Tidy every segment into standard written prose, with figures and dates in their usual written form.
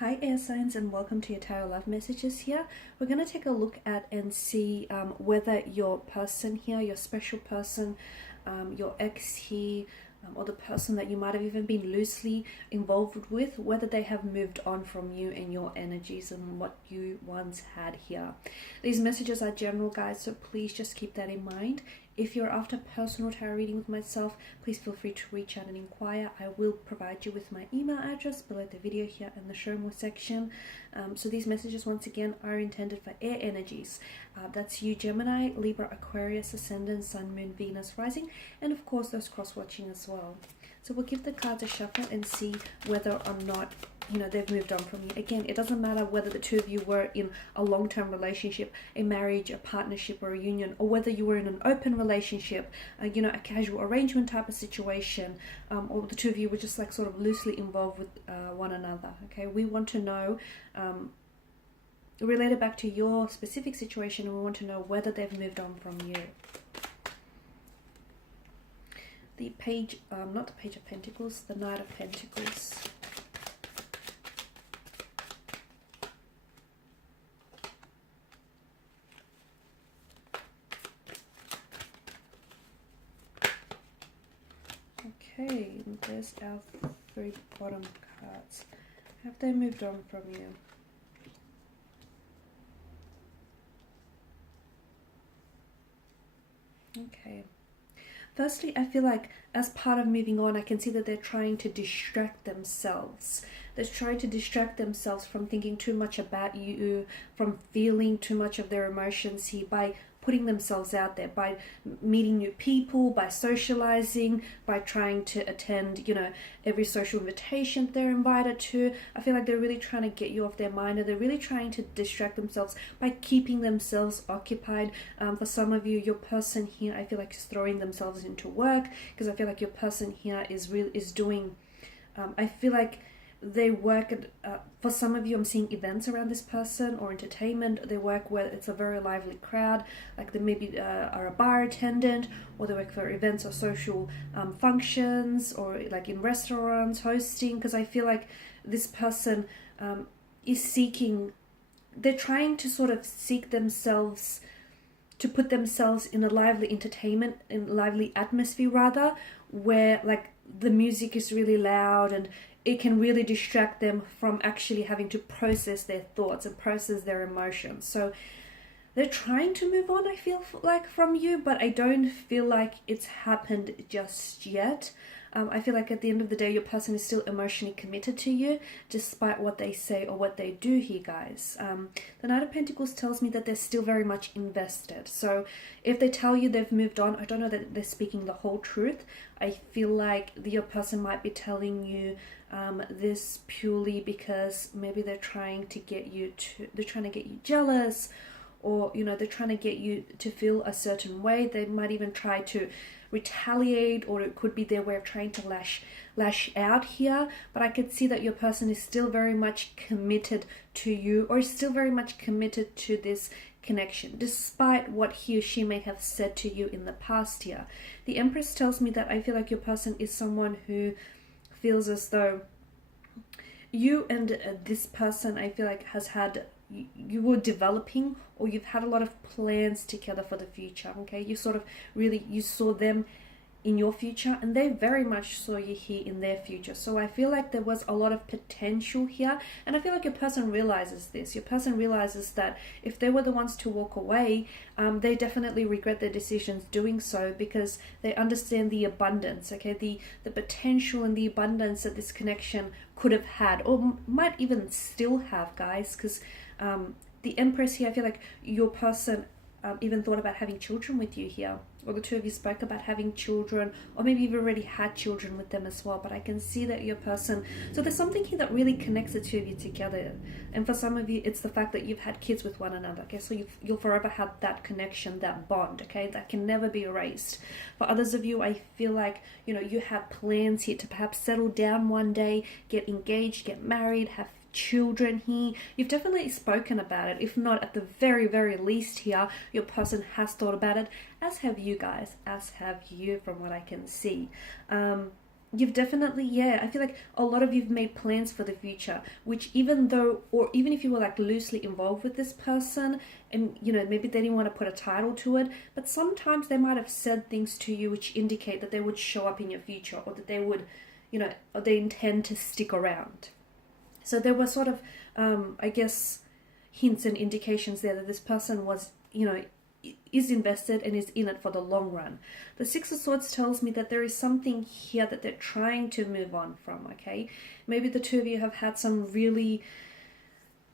Hi air signs, and welcome to your tarot love messages here. We're going to take a look at and see whether your person here, your special person, your ex here, or the person that you might have even been loosely involved with, whether they have moved on from you and your energies and what you once had here. These messages are general, guys, so please just keep that in mind. If you're after personal tarot reading with myself, please feel free to reach out and inquire. I will provide you with my email address below the video here in the show more section. So these messages, once again, are intended for air energies. That's you, Gemini, Libra, Aquarius, Ascendant, Sun, Moon, Venus, Rising, and of course those cross-watching as well. So we'll give the cards a shuffle and see whether or not they've moved on from you. Again, it doesn't matter whether the two of you were in a long-term relationship, a marriage, a partnership, or a union, or whether you were in an open relationship, a casual arrangement type of situation, or the two of you were just like sort of loosely involved with one another. Okay, we want to know, relate it back to your specific situation, and we want to know whether they've moved on from you. The page, not the Page of Pentacles, the Knight of Pentacles. Okay, there's our three bottom cards. Have they moved on from you? Okay. Firstly, I feel like as part of moving on, I can see that they're trying to distract themselves. They're trying to distract themselves from thinking too much about you, from feeling too much of their emotions here by putting themselves out there, by meeting new people, by socializing, by trying to attend, every social invitation they're invited to. I feel like they're really trying to get you off their mind, and they're really trying to distract themselves by keeping themselves occupied. For some of you, your person here, I feel like is throwing themselves into work, because I feel like your person here is doing, I feel like they work at, for some of you, I'm seeing events around this person or entertainment. They work where it's a very lively crowd, like they maybe are a bar attendant, or they work for events or social functions, or like in restaurants hosting, because I feel like this person is seeking, they're trying to sort of seek themselves, to put themselves in a lively entertainment, in lively atmosphere rather, where like the music is really loud and it can really distract them from actually having to process their thoughts and process their emotions. So they're trying to move on, I feel like, from you, but I don't feel like it's happened just yet. I feel like at the end of the day, your person is still emotionally committed to you, despite what they say or what they do here, guys. The Knight of Pentacles tells me that they're still very much invested. So if they tell you they've moved on, I don't know that they're speaking the whole truth. I feel like your person might be telling you this purely because maybe they're trying to get you jealous, or they're trying to get you to feel a certain way. They might even try to retaliate, or it could be their way of trying to lash out here. But I could see that your person is still very much committed to you, or is still very much committed to this connection, despite what he or she may have said to you in the past here. The Empress tells me that I feel like your person is someone who feels as though you and this person, I feel like, has had, you were developing, or you've had a lot of plans together for the future. Okay, you sort of really, you saw them in your future, and they very much saw you here in their future. So I feel like there was a lot of potential here, and I feel like your person realizes this. Your person realizes that if they were the ones to walk away, they definitely regret their decisions doing so, because they understand the abundance, okay, the potential and the abundance that this connection could have had, or might even still have, guys, because the Empress here, I feel like your person even thought about having children with you here, or the two of you spoke about having children, or maybe you've already had children with them as well. But I can see that your person, so there's something here that really connects the two of you together. And for some of you, it's the fact that you've had kids with one another, okay? So you'll forever have that connection, that bond, okay? That can never be erased. For others of you, I feel like, you have plans here to perhaps settle down one day, get engaged, get married, have children here. You've definitely spoken about it. If not, at the very, very least here, your person has thought about it, as have you guys, as have you, from what I can see. You've definitely, yeah, I feel like a lot of you've made plans for the future, which even though, or even if you were like loosely involved with this person and, you know, maybe they didn't want to put a title to it, but sometimes they might have said things to you which indicate that they would show up in your future or that they would, you know, or they intend to stick around. So there were sort of, I guess, hints and indications there that this person was, you know, is invested and is in it for the long run. The Six of Swords tells me that there is something here that they're trying to move on from, okay? Maybe the two of you have had some really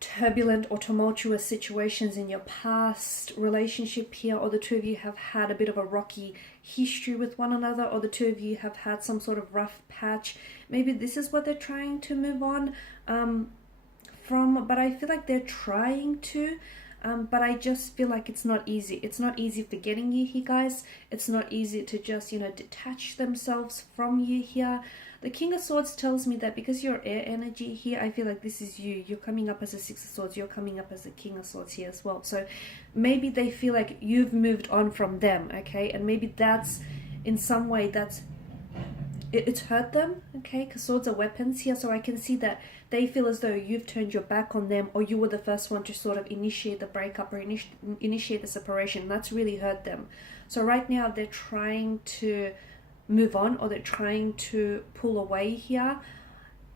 turbulent or tumultuous situations in your past relationship here, or the two of you have had a bit of a rocky history with one another, or the two of you have had some sort of rough patch. Maybe this is what they're trying to move on from, but I feel like they're trying to. But I just feel like it's not easy. It's not easy forgetting you here, guys. It's not easy to just, you know, detach themselves from you here. The King of Swords tells me that because you're air energy here, I feel like this is you. You're coming up as a Six of Swords. You're coming up as a King of Swords here as well. So maybe they feel like you've moved on from them, okay? And maybe that's, in some way, that's it's hurt them, okay? Because swords are weapons here, so I can see that they feel as though you've turned your back on them, or you were the first one to sort of initiate the breakup or initiate the separation. That's really hurt them. So right now they're trying to move on, or they're trying to pull away here,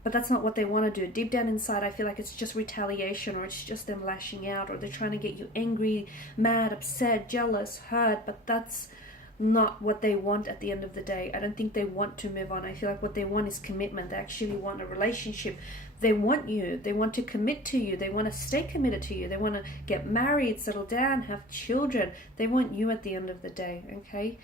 but that's not what they want to do. Deep down inside, I feel like it's just retaliation, or it's just them lashing out, or they're trying to get you angry, mad, upset, jealous, hurt, but that's not what they want at the end of the day. I don't think they want to move on. I feel like what they want is commitment. They actually want a relationship. They want you. They want to commit to you. They want to stay committed to you. They want to get married, settle down, have children. They want you at the end of the day, okay?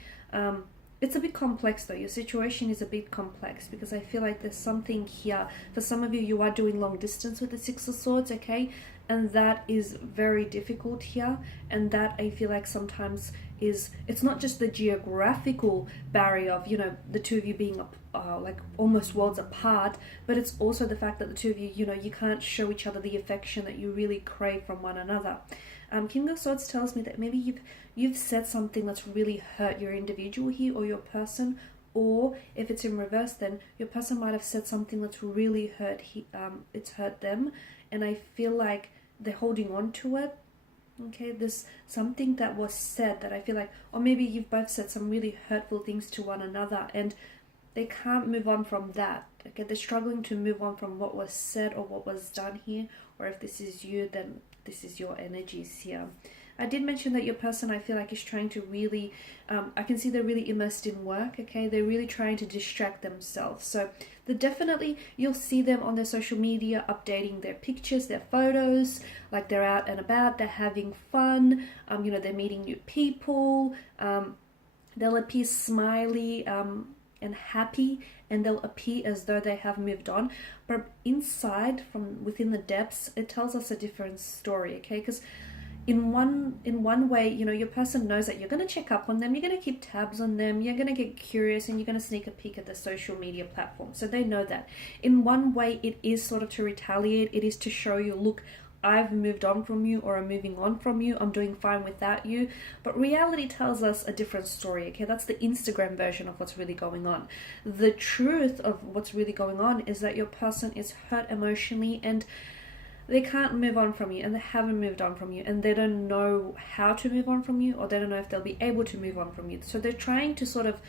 It's a bit complex though. Your situation is a bit complex because I feel like there's something here. For some of you, you are doing long distance with the Six of Swords, okay? And that is very difficult here. And that I feel like sometimes is, it's not just the geographical barrier of, you know, the two of you being like almost worlds apart, but it's also the fact that the two of you, you know, you can't show each other the affection that you really crave from one another. King of Swords tells me that maybe you've said something that's really hurt your individual here or your person, or if it's in reverse, then your person might have said something that's really hurt it's hurt them, and I feel like they're holding on to it. Okay, there's something that was said that I feel like, or maybe you've both said some really hurtful things to one another and they can't move on from that. Okay, they're struggling to move on from what was said or what was done here, or if this is you, then this is your energies here. I did mention that your person, I feel like, is trying to really, I can see they're really immersed in work, okay? They're really trying to distract themselves. So definitely, you'll see them on their social media updating their pictures, their photos, like they're out and about, they're having fun, you know, they're meeting new people, they'll appear smiley and happy, and they'll appear as though they have moved on. But inside, from within the depths, it tells us a different story, okay? Because in one way, you know, your person knows that you're going to check up on them, you're going to keep tabs on them, you're going to get curious, and you're going to sneak a peek at the social media platform. So they know that. In one way, it is sort of to retaliate. It is to show you, look, I've moved on from you, or I'm moving on from you, I'm doing fine without you. But reality tells us a different story, okay? That's the Instagram version of what's really going on. The truth of what's really going on is that your person is hurt emotionally, and they can't move on from you, and they haven't moved on from you, and they don't know how to move on from you, or they don't know if they'll be able to move on from you. So they're trying to sort of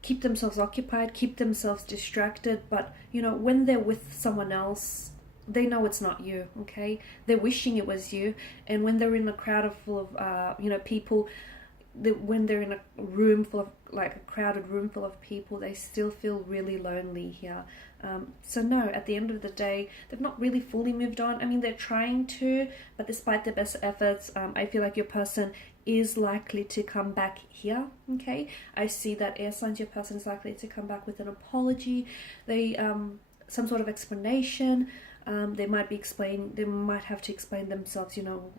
keep themselves occupied, keep themselves distracted, but, you know, when they're with someone else, they know it's not you, okay? They're wishing it was you, and when they're in a crowd full of, you know, people, when they're in a room full of, like a crowded room full of people, they still feel really lonely here. So no, at the end of the day, they've not really fully moved on. I mean, they're trying to, but despite their best efforts, I feel like your person is likely to come back here, okay? I see that air signs, your person is likely to come back with an apology, some sort of explanation. They might have to explain themselves, you know,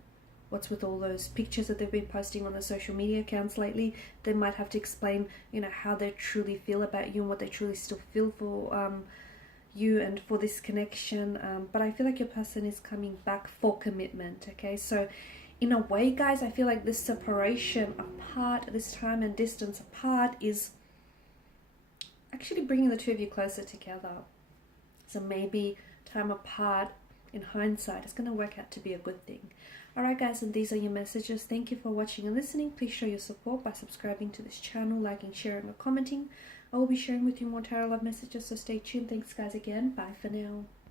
what's with all those pictures that they've been posting on the social media accounts lately. They might have to explain, you know, how they truly feel about you and what they truly still feel for you and for this connection. But I feel like your person is coming back for commitment, okay? So in a way, guys, I feel like this separation apart, this time and distance apart, is actually bringing the two of you closer together. So maybe time apart, in hindsight, is going to work out to be a good thing. Alright guys, and these are your messages. Thank you for watching and listening. Please show your support by subscribing to this channel, liking, sharing or commenting. I will be sharing with you more tarot love messages, so stay tuned. Thanks guys again. Bye for now.